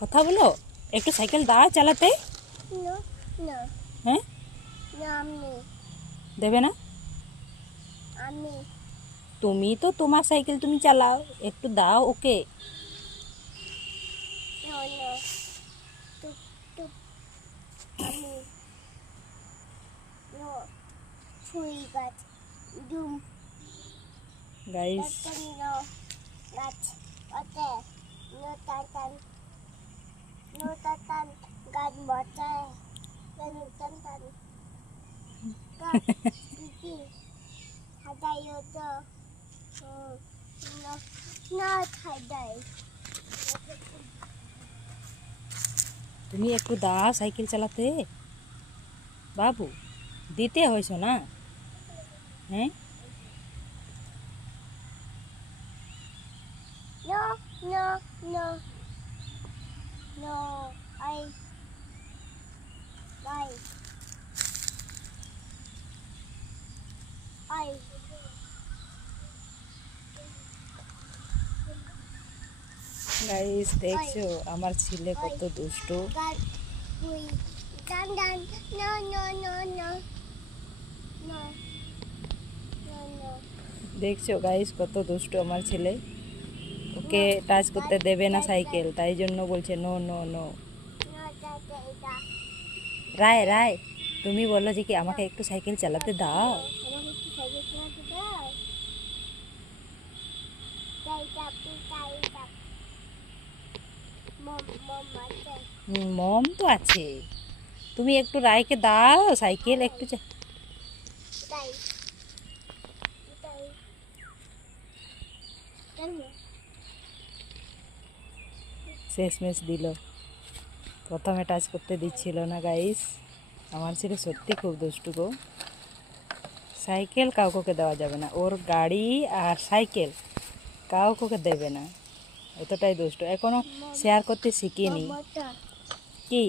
কথা বলো, একটু সাইকেল দাও চালাতে। হ্যাঁ, দেবে না? তুমি তো তোমার সাইকেল তুমি চালাও, একটু দাও ওকে। গাইস, তুমি একটু দাও সাইকেল চালাতে বাবু, দিতে হয়েছ না? হ্যাঁ, গাইস দেখছো আমার ছেলে কত দুষ্টু। দেখছো গাইস কত দুষ্টু আমার ছেলে, ওকে টাচ করতে দেবে না সাইকেল, তাই জন্য বলছে নো নো নো। রায় রায়, তুমি বলো যে কি আমাকে একটু সাইকেল চালাতে দাও। মম তো আছে, তুমি একটু রায়কে দাও সাইকেল একটু শেষমেশ দিল। প্রথমে টাচ করতে দিচ্ছিল না গাইস, আমার ছেলে সত্যি খুব দুষ্টু গো। সাইকেল কাউকে দেওয়া যাবে না, ওর গাড়ি আর সাইকেল কাউকে দেবে না, এতটাই দুষ্টু, এখনো শেয়ার করতে শিখিনি। কি